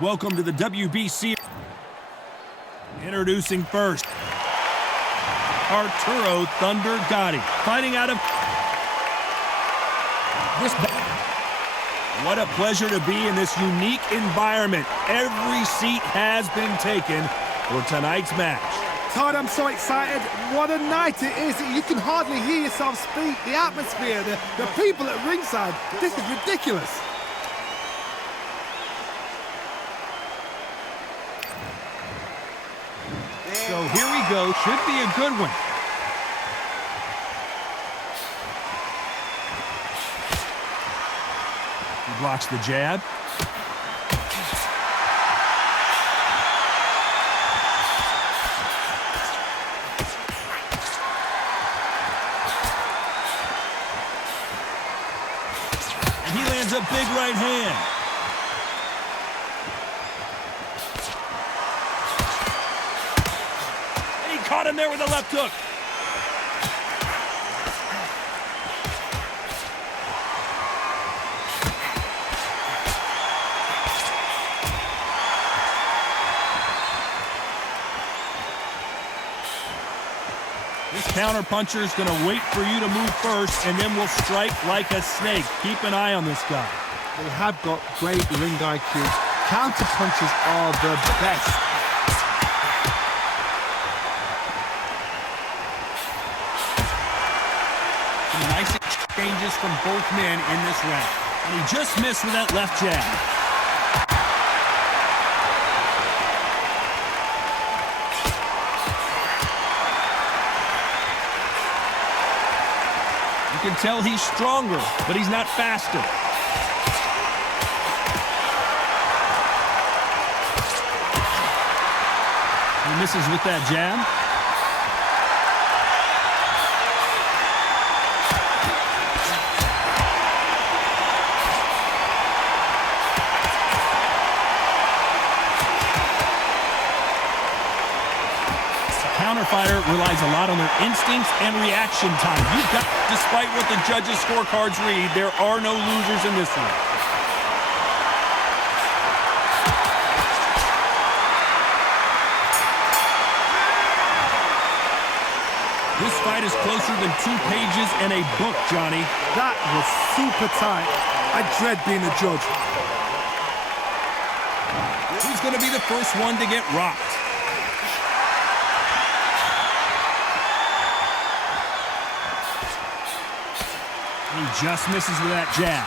Welcome to the WBC. Introducing first, Arturo Thunder Gotti, fighting out of this. What a pleasure to be in this unique environment. Every seat has been taken for tonight's match. Todd, I'm so excited. What a night it is. You can hardly hear yourself speak. The atmosphere, the people at ringside. This is ridiculous. So here we go. Should be a good one. He blocks the jab. And he lands a big right hand. Caught him there with a left hook. This counter puncher is going to wait for you to move first, and then will strike like a snake. Keep an eye on this guy. They have got great ring IQ. Counter punches are the best. Nice exchanges from both men in this round. And he just missed with that left jab. You can tell he's stronger, but he's not faster. He misses with that jab. Fighter relies a lot on their instincts and reaction time. You've got, despite what the judges' scorecards read, there are no losers in this one. This fight is closer than 2 pages in a book, Johnny. That was super tight. I dread being a judge. Who's going to be the first one to get rocked? He just misses with that jab.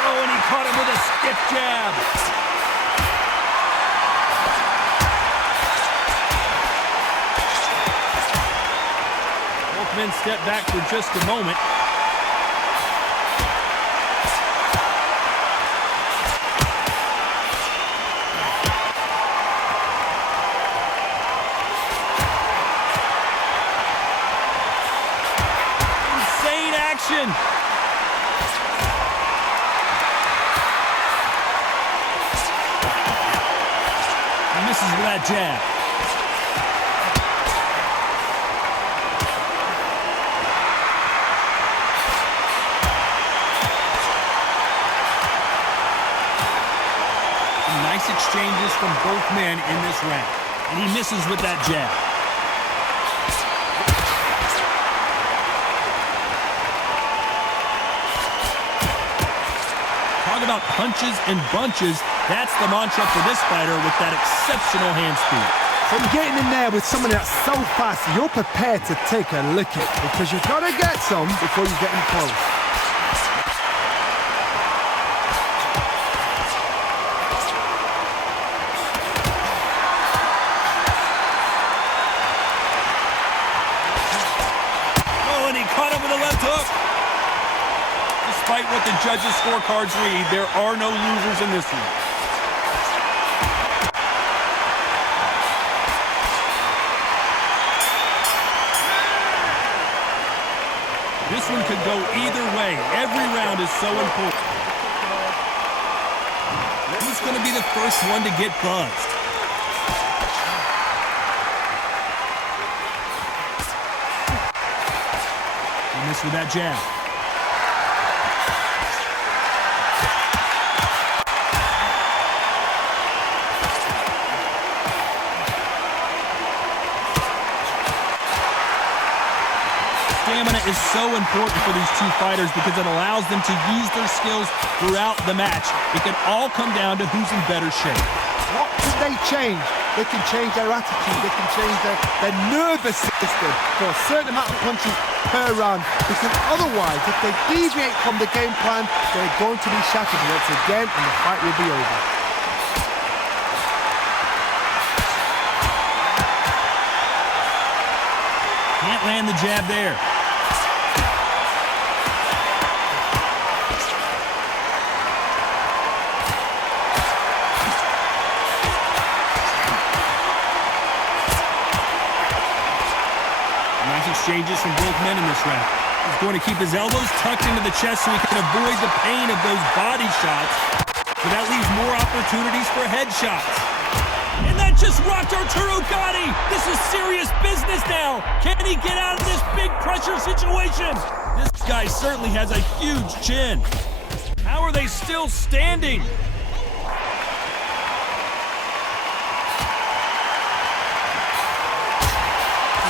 Oh, and he caught him with a stiff jab. Both men step back for just a moment. He misses with that jab. Some nice exchanges from both men in this round. And he misses with that jab. About punches and bunches, that's the mantra for this fighter with that exceptional hand speed. From getting in there with someone that's so fast, you're prepared to take a licking because you've got to get some before you get in close. Oh, and he caught him with a left hook. Despite what the judges' scorecards read, there are no losers in this one. This one could go either way. Every round is so important. Who's going to be the first one to get buzzed? Missed with that jab. Stamina is so important for these two fighters because it allows them to use their skills throughout the match. It can all come down to who's in better shape. What can they change? They can change their attitude. They can change their nervous system for a certain amount of punches per round. Because otherwise, if they deviate from the game plan, they're going to be shattered once again and the fight will be over. Can't land the jab there. Nice exchanges from both men in this round. He's going to keep his elbows tucked into the chest so he can avoid the pain of those body shots. So that leaves more opportunities for headshots. And that just rocked Arturo Gatti. This is serious business now. Can he get out of this big pressure situation? This guy certainly has a huge chin. How are they still standing?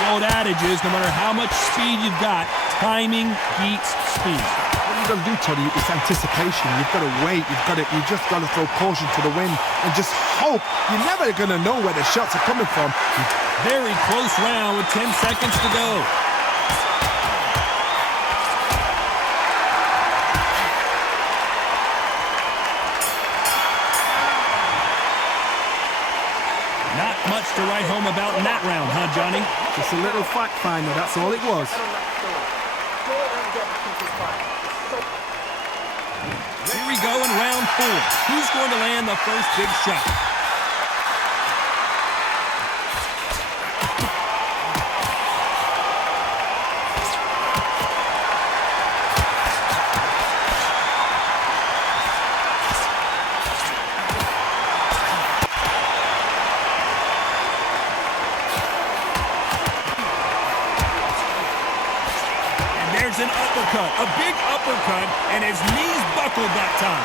The old adage is no matter how much speed you've got, timing beats speed. What you've got to do, Tony, is anticipation. You've got to wait. You just got to throw caution to the wind and just hope. You're never going to know where the shots are coming from. Very close round with 10 seconds to go. Not much to write home about in that round, huh, Johnny? Just a little fact finder, that's all it was. Here we go in round 4. Who's going to land the first big shot? An uppercut, a big uppercut, and his knees buckled that time.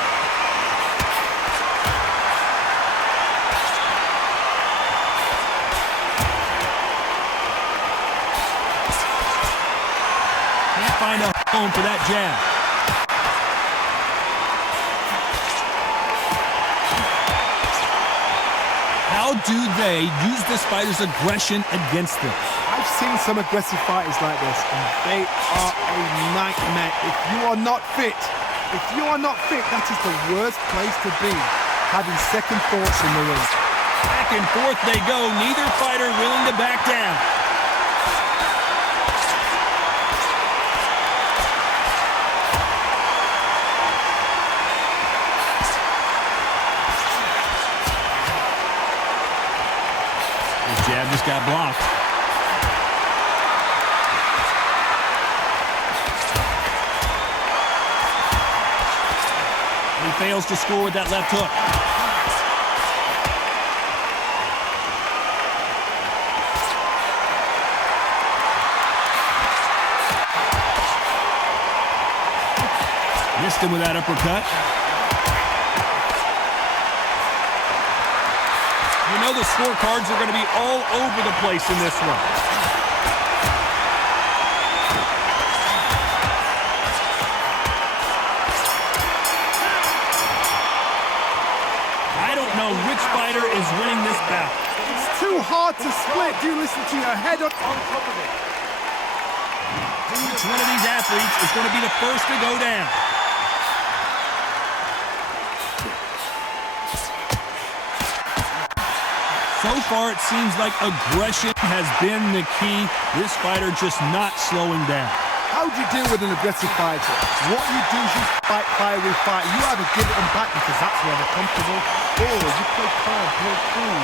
Can't find a home for that jab. How do they use this fighter's aggression against them? I've seen some aggressive fighters like this, and they are a nightmare. If you are not fit, that is the worst place to be, having second thoughts in the ring. Back and forth they go, neither fighter willing to back down. His jab just got blocked. He fails to score with that left hook. Missed him with that uppercut. You know the scorecards are going to be all over the place in this one. Which fighter is winning this bout? It's too hard to split. Do listen to your head on top of it. Each one of these athletes is going to be the first to go down. So far, it seems like aggression has been the key. This fighter just not slowing down. How do you deal with an aggressive fighter? What you do is you fight, fire, refight. You either give it them back because that's where they're comfortable, or you play calm, play cool.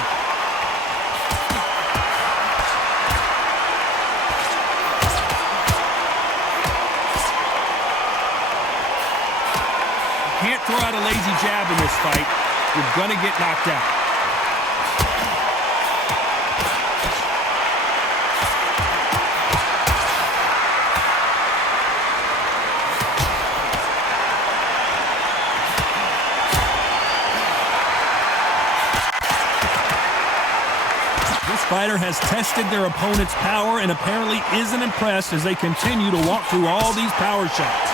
You can't throw out a lazy jab in this fight. You're gonna get knocked out. fighter has tested their opponent's power and apparently isn't impressed as they continue to walk through all these power shots.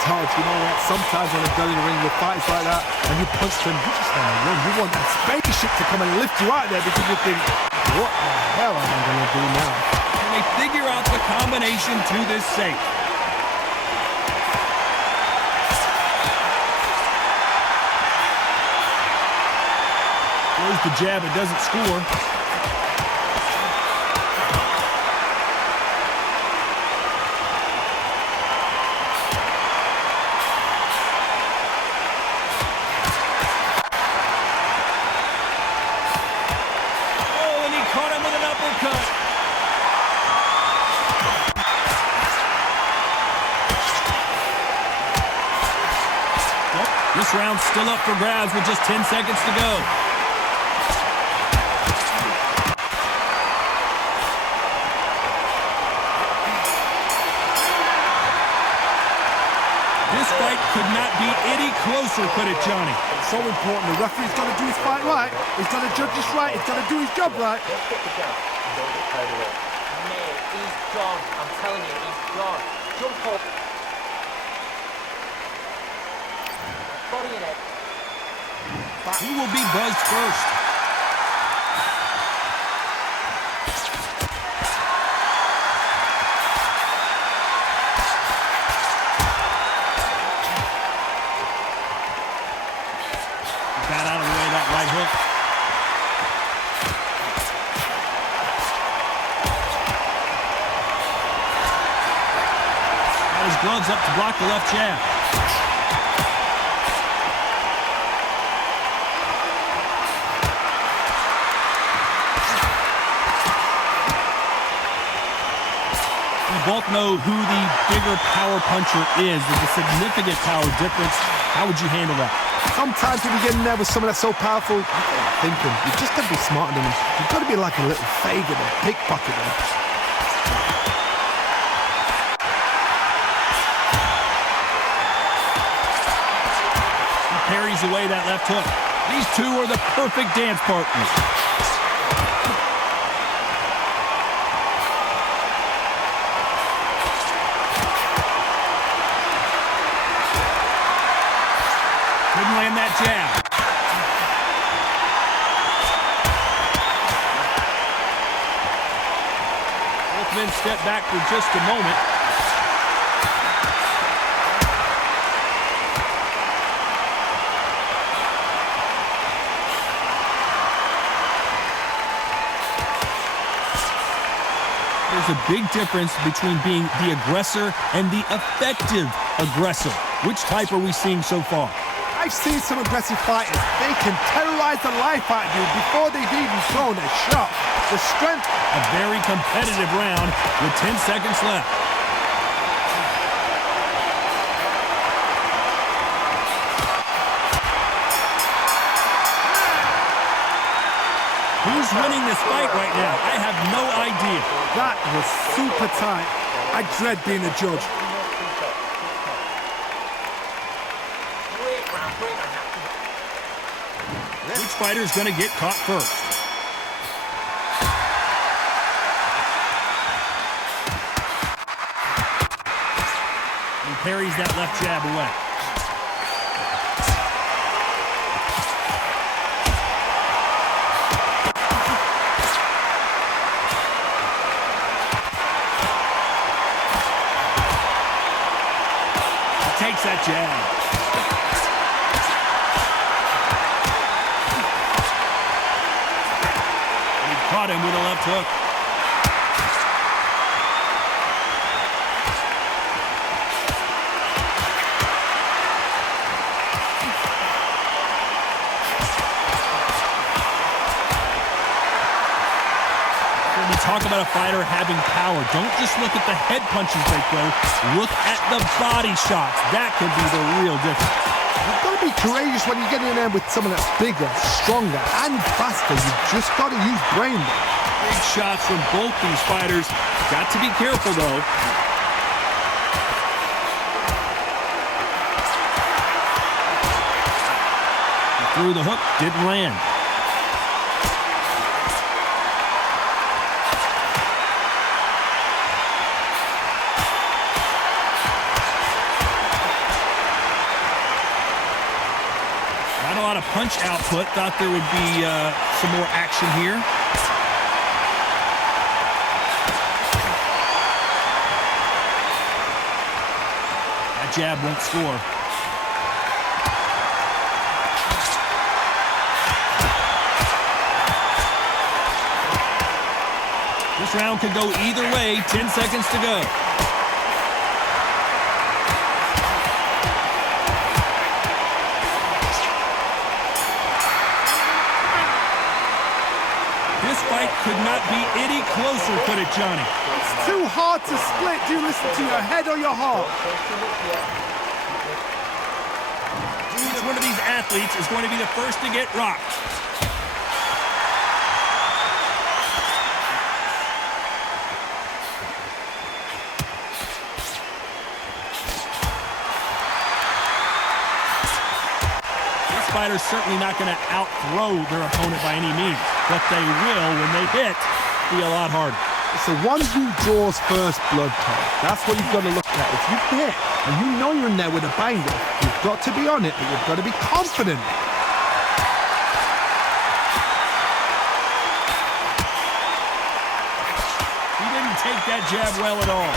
Todd, you know what? Sometimes when I go in the ring with fights like that and you punch them, you just want to run. You want that spaceship to come and lift you out there because you think, what the hell am I going to do now? And they figure out the combination to this safe. Throws the jab, it doesn't score. Oh, and he caught him with an uppercut. Well, this round's still up for grabs with just 10 seconds to go. This fight could not be any closer, could it, Johnny? So important. The referee's got to do his fight right. He's got to judge this right. He's got to do his job right. Mate, he's gone. I'm telling you, he's gone. Jump up. Body in it. Who will be buzzed first? Got out of the way of that right hook. Got his gloves up to block the left jab. We both know who the bigger power puncher is. There's a significant power difference. How would you handle that? Sometimes when you get in there with someone that's so powerful, you're thinking, you've just got to be smarter than them. You've got to be like a little faggot and pickpocket them. He parries away that left hook. These two are the perfect dance partners. Couldn't land that jab. Both men step back for just a moment. There's a big difference between being the aggressor and the effective aggressor. Which type are we seeing so far? I've seen some aggressive fighters. They can terrorize the life out of you before they've even thrown a shot. The strength. A very competitive round with 10 seconds left. Who's winning this fight right now? I have no idea. That was super tight. I dread being a judge. Which fighter's going to get caught first? He parries that left jab away. He takes that jab. Caught him with a left hook. When we talk about a fighter having power, don't just look at the head punches they throw. Look at the body shots. That can be the real difference. You've got to be courageous when you get in there with someone that's bigger, stronger, and faster. You've just got to use brain. Big shots from both these fighters. Got to be careful, though. He threw the hook, didn't land. punch output. Thought there would be some more action here. That jab won't score. This round could go either way. 10 seconds to go. This fight could not be any closer, could it, Johnny? It's too hard to split. Do you listen to your head or your heart? Each one of these athletes is going to be the first to get rocked. Fighters certainly not going to outthrow their opponent by any means, but they will, when they hit, be a lot harder. It's the one who draws first blood, Tom. That's what you've got to look at. If you hit and you know you're in there with a banger, you've got to be on it, but you've got to be confident. He didn't take that jab well at all.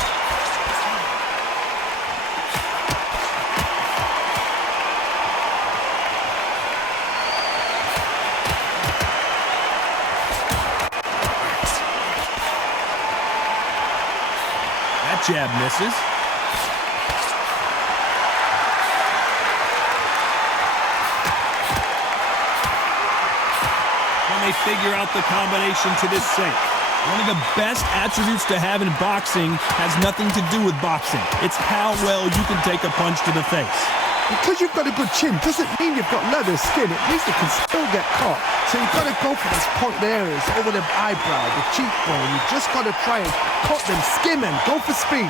Jab misses. Can they figure out the combination to this sink? One of the best attributes to have in boxing has nothing to do with boxing. It's how well you can take a punch to the face. Because you've got a good chin doesn't mean you've got leather skin. It means you can still get caught. So you've got to go for those pointed areas over the eyebrow, the cheekbone. You've just got to try and cut them, skim them, go for speed.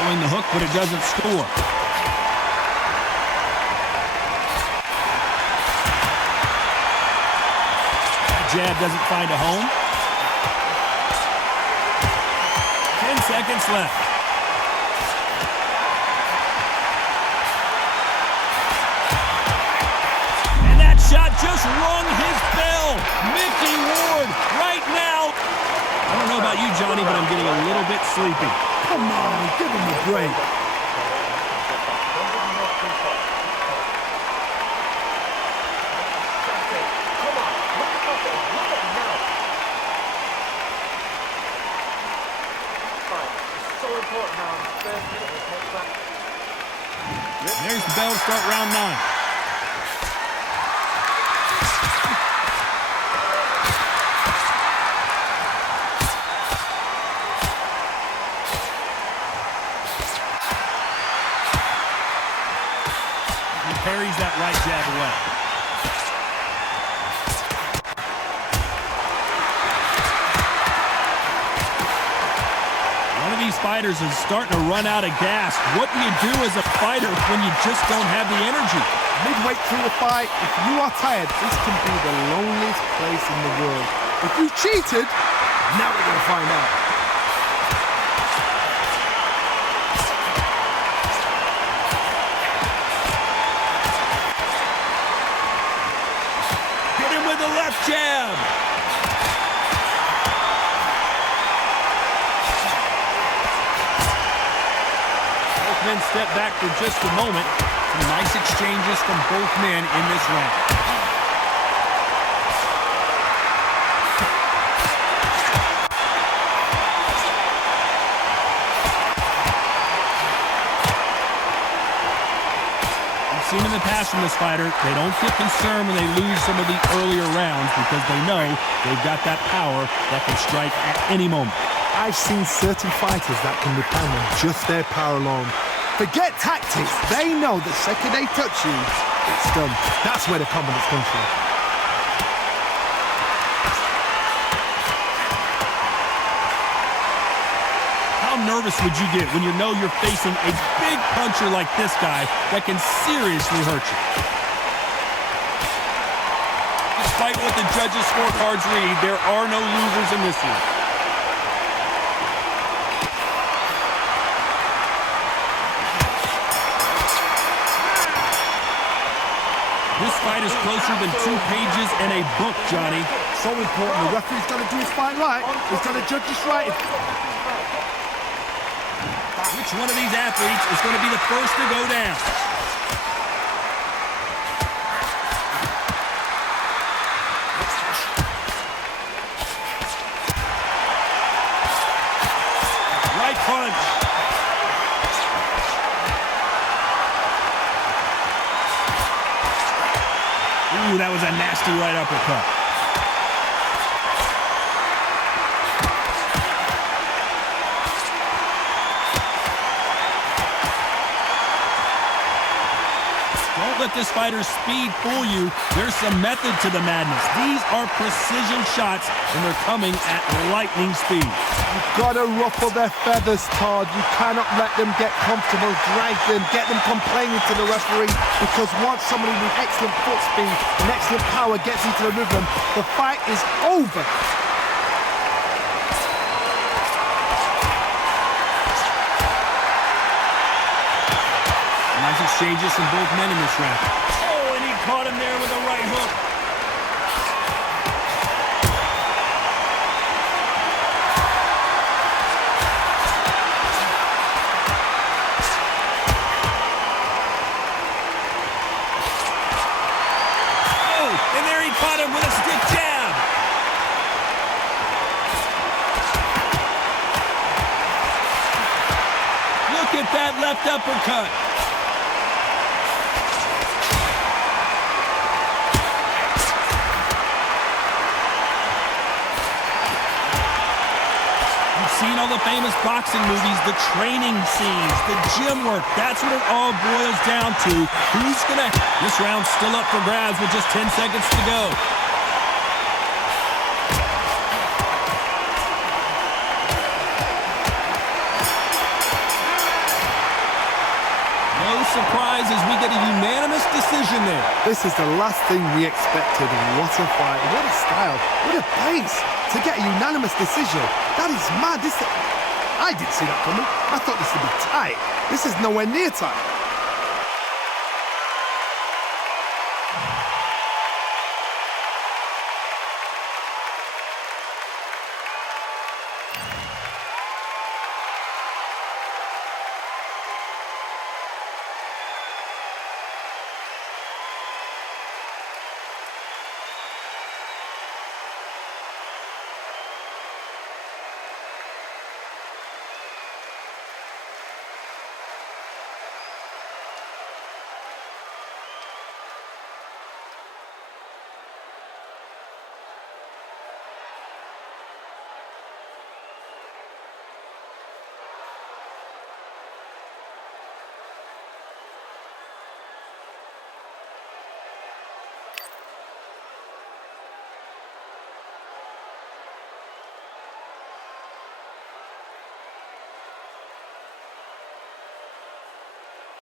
Throwing the hook, but it doesn't score. Jab doesn't find a home. 10 seconds left. And that shot just rung his bell. Mickey Ward right now. I don't know about you, Johnny, but I'm getting a little bit sleepy. Come on, give him a break. There's the bell to start round 9. He parries that right jab away. These fighters is starting to run out of gas. What do you do as a fighter when you just don't have the energy? Midway through the fight, if you are tired, this can be the loneliest place in the world. If you cheated, now we're going to find out. Hit him with the left jab. Men step back for just a moment. Some nice exchanges from both men in this round. We've seen in the past from this fighter, they don't get concerned when they lose some of the earlier rounds because they know they've got that power that can strike at any moment. I've seen certain fighters that can depend on just their power alone. Forget tactics. They know the second they touch you, it's done. That's where the confidence comes from. How nervous would you get when you know you're facing a big puncher like this guy that can seriously hurt you? Despite what the judges' scorecards read, there are no losers in this one. This fight is closer than 2 pages in a book, Johnny. So important. The referee's got to do his fight right. He's got to judge this right. Which one of these athletes is going to be the first to go down? Right punch. Ooh, that was a nasty right uppercut. Don't let this fighter's speed fool you. There's some method to the madness. These are precision shots, and they're coming at lightning speed. You've got to ruffle their feathers, Todd. You cannot let them get comfortable, drag them, get them complaining to the referee, because once somebody with excellent foot speed and excellent power gets into the rhythm, the fight is over. Nice exchanges from both men in this round. Oh, and he caught him there with a right hook. Oh, and there he caught him with a stiff jab. Look at that left uppercut. Seen all the famous boxing movies, the training scenes, the gym work. That's what it all boils down to. Who's gonna... This round's still up for grabs with just 10 seconds to go. No surprises, we get a unanimous decision there. This is the last thing we expected. What a fight, what a style, what a pace to get a unanimous decision. That is mad. I didn't see that coming. I thought this would be tight. This is nowhere near tight.